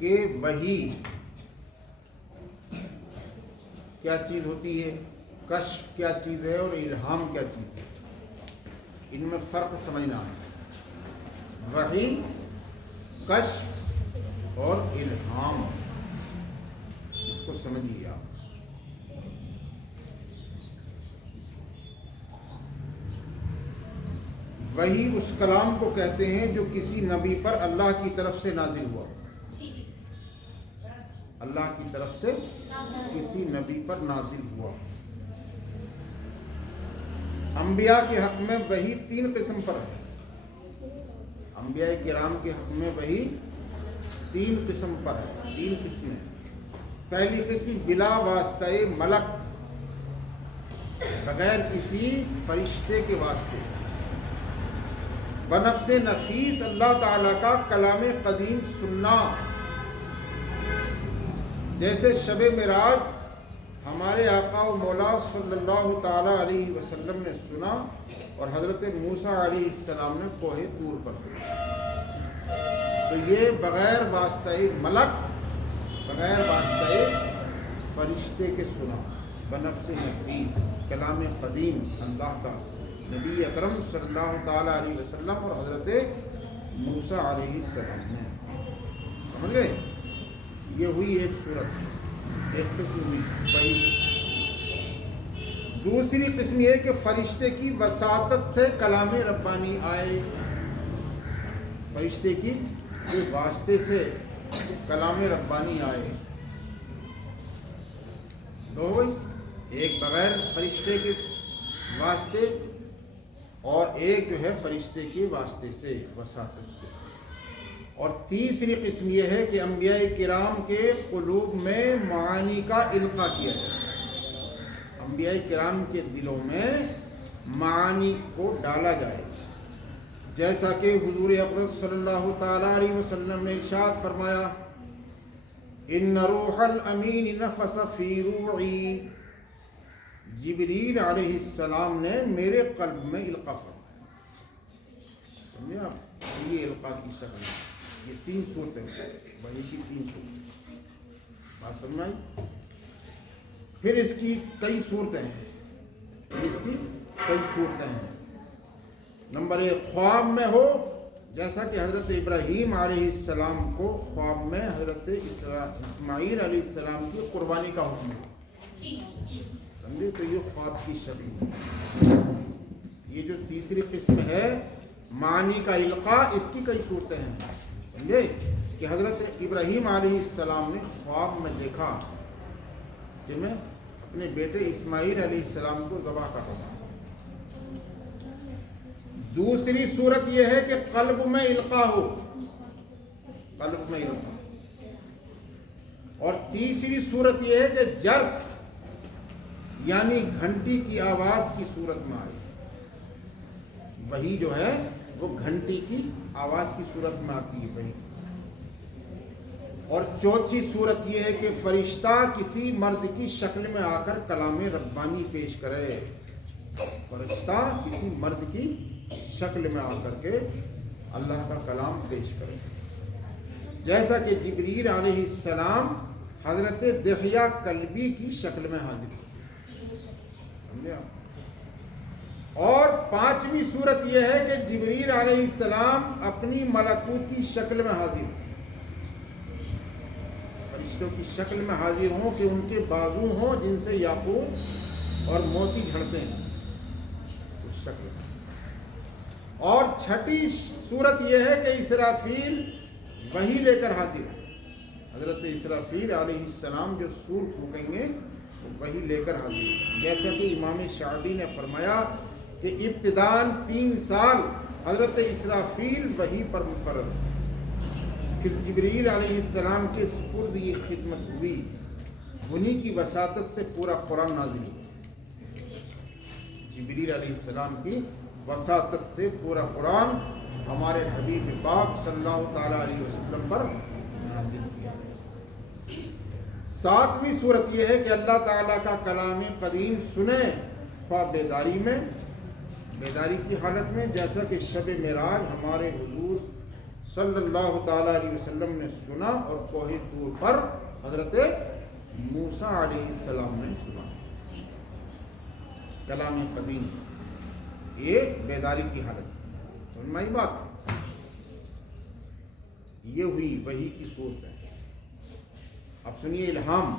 کہ وحی کیا چیز ہوتی ہے، کشف کیا چیز ہے اور الہام کیا چیز ہے، ان میں فرق سمجھنا ہے۔ وحی، کشف اور الہام، اس کو سمجھیے آپ۔ وحی اس کلام کو کہتے ہیں جو کسی نبی پر اللہ کی طرف سے نازل ہوا، اللہ کی طرف سے کسی نبی پر نازل ہوا۔ انبیاء کے حق میں وحی 3 قسم پر ہے، انبیاء کرام کے حق میں وحی 3 قسم پر ہے، 3 قسمیں۔ پہلی قسم بلا واسطہ ملک، بغیر کسی فرشتے کے واسطے، بنفس نفیس اللہ تعالیٰ کا کلام قدیم سننا، جیسے شب معراج ہمارے آقا و مولا صلی اللہ تعالیٰ علیہ وسلم نے سنا اور حضرت موسیٰ علیہ السلام نے کوہ طور پر سنا۔ تو یہ بغیر واسطہ ملک، بغیر واسطہ فرشتے کے سنا، بنفس نفیس کلام قدیم اللہ کا، نبی اکرم صلی اللہ تعالیٰ علیہ وسلم اور حضرت موسیٰ علیہ السلام نے۔ سمجھ گئے؟ یہ ہوئی ایک صورت، ایک قسم ہوئی وحی۔ دوسری قسم یہ کہ فرشتے کی وساطت سے کلام ربانی آئے، فرشتے کی واسطے سے کلام ربانی آئے۔ دو ہوئی، ایک بغیر فرشتے کے واسطے اور ایک جو ہے فرشتے کے واسطے سے، وساطت سے۔ اور تیسری قسم یہ ہے کہ انبیاء کرام کے قلوب میں معانی کا القاء کیا جائے، انبیاء کرام کے دلوں میں معانی کو ڈالا جائے، جیسا کہ حضور اقدس صلی اللہ تعالیٰ علیہ وسلم نے ارشاد فرمایا، ان روح الامین نفس فی روعی، جبریل علیہ السلام نے میرے قلب میں القاء فرمایا۔ سمجھے آپ؟ یہ القاء کی شکل ہے، یہ 3 صورتیں، وحی کی 3 صورتیں، بات سمجھ آئی؟ پھر اس کی کئی صورتیں ہیں، نمبر 1 خواب میں ہو، جیسا کہ حضرت ابراہیم علیہ السلام کو خواب میں حضرت اسماعیل علیہ السلام کی قربانی کا حکم ہے، سمجھے؟ تو یہ خواب کی شکل ہے۔ یہ جو تیسری قسم ہے معنی کا القاء، اس کی کئی صورتیں ہیں، سمجھے؟ کہ حضرت ابراہیم علیہ السلام نے خواب میں دیکھا کہ میں اپنے بیٹے اسماعیل علیہ السلام کو ذبح کر رہا ہوں۔ دوسری صورت یہ ہے کہ قلب میں القاء ہو، قلب میں القاء۔ اور تیسری صورت یہ ہے کہ جرس یعنی گھنٹی کی آواز کی صورت میں آئے، وہی جو ہے وہ گھنٹی کی آواز کی صورت میں آتی ہے وہی۔ اور چوتھی صورت یہ ہے کہ فرشتہ کسی مرد کی شکل میں آ کر کلام ربانی پیش کرے، فرشتہ کسی مرد کی شکل میں آ کر کے اللہ کا کلام پیش کرے، جیسا کہ جبریل علیہ السلام حضرت دحیہ کلبی کی شکل میں حاضر ہوئے۔ سمجھے آپ؟ اور 5ویں صورت یہ ہے کہ جبریل علیہ السلام اپنی ملکوتی شکل میں حاضر ہوں، فرشتوں کی شکل میں حاضر ہوں کہ ان کے بازو ہوں جن سے یاقوت اور موتی جھڑتے ہیں، اس شکل میں۔ اور 6ٹھی صورت یہ ہے کہ اسرافیل وحی لے کر حاضر ہے، حضرت اسرافیل علیہ السلام جو سور پھونکیں گے وہ وحی لے کر حاضر ہے، جیسا کہ امام شعبی نے فرمایا کہ ابتداً 3 سال حضرت اسرافیل وحی پر مقرر، پھر جبریل علیہ السلام کے سپرد یہ خدمت ہوئی، انہی کی وساطت سے پورا قرآن نازل ہوا، جبریل علیہ السلام کی وساطت سے پورا قرآن ہمارے حبیب پاک صلی اللہ تعالیٰ علیہ وسلم پر نازل کیا۔ 7ویں صورت یہ ہے کہ اللہ تعالیٰ کا کلام قدیم سنیں، خواہ بیداری میں، بیداری کی حالت میں، جیسا کہ شب معراج ہمارے حضور صلی اللہ تعالیٰ علیہ وسلم نے سنا اور کوہ طور پر حضرت موسیٰ علیہ السلام نے سنا. کلام قدیم، یہ بیداری کی حالت. سمجھ میں آئی بات؟ یہ ہوئی وحی کی صورت ہے. اب سنیے الہام.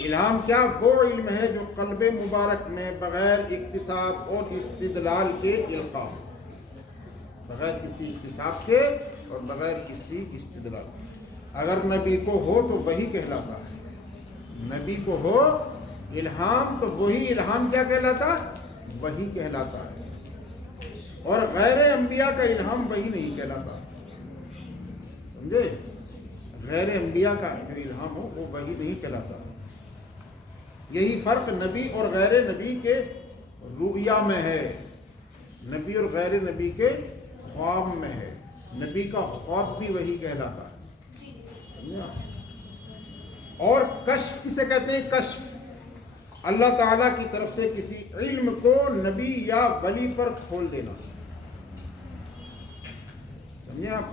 الہام کیا؟ وہ علم ہے جو قلب مبارک میں بغیر اکتساب اور استدلال کے القاء ہو، بغیر کسی اکتساب کے اور بغیر کسی استدلال. اگر نبی کو ہو تو وہی کہلاتا ہے. نبی کو ہو الہام تو وہی الہام کیا کہلاتا؟ وہی کہلاتا ہے. اور غیر انبیاء کا الہام وہی نہیں کہلاتا. سمجھے؟ غیر انبیاء کا جو الہام ہو وہ وہی نہیں کہلاتا. یہی فرق نبی اور غیر نبی کے رؤیا میں ہے، نبی اور غیر نبی کے خواب میں ہے. نبی کا خواب بھی وہی کہلاتا ہے. اور کشف کسے کہتے ہیں؟ کشف اللہ تعالیٰ کی طرف سے کسی علم کو نبی یا ولی پر کھول دینا. سمجھے آپ؟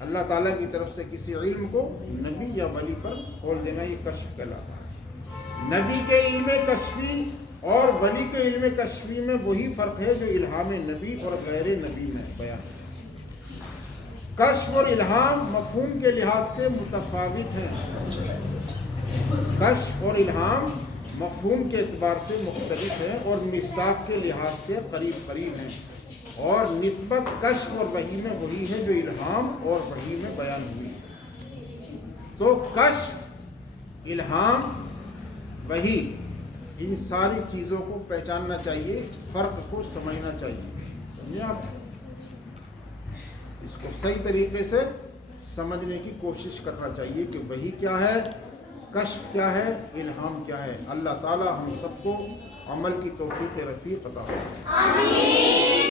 اللہ تعالیٰ کی طرف سے کسی علم کو نبی یا ولی پر کھول دینا، یہ کشف کہلاتا ہے. نبی کے علم کشفی اور ولی کے علم کشفی میں وہی فرق ہے جو الہام نبی اور غیر نبی میں بیان ہے. کشف اور الہام مفہوم کے لحاظ سے متفاوت ہیں. کشف اور الہام مفہوم کے اعتبار سے مختلف ہیں اور مصداق کے لحاظ سے قریب قریب ہیں. اور نسبت کشف اور وحی میں وہی ہے جو الہام اور وحی میں بیان ہوئی. تو کشف، الہام، وحی، ان ساری چیزوں کو پہچاننا چاہیے، فرق کو سمجھنا چاہیے. سمجھے آپ؟ اس کو صحیح طریقے سے سمجھنے کی کوشش کرنا چاہیے کہ وحی کیا ہے، کشف کیا ہے، الہام کیا ہے. اللہ تعالی ہم سب کو عمل کی توفیق رفیق عطا فرمائے.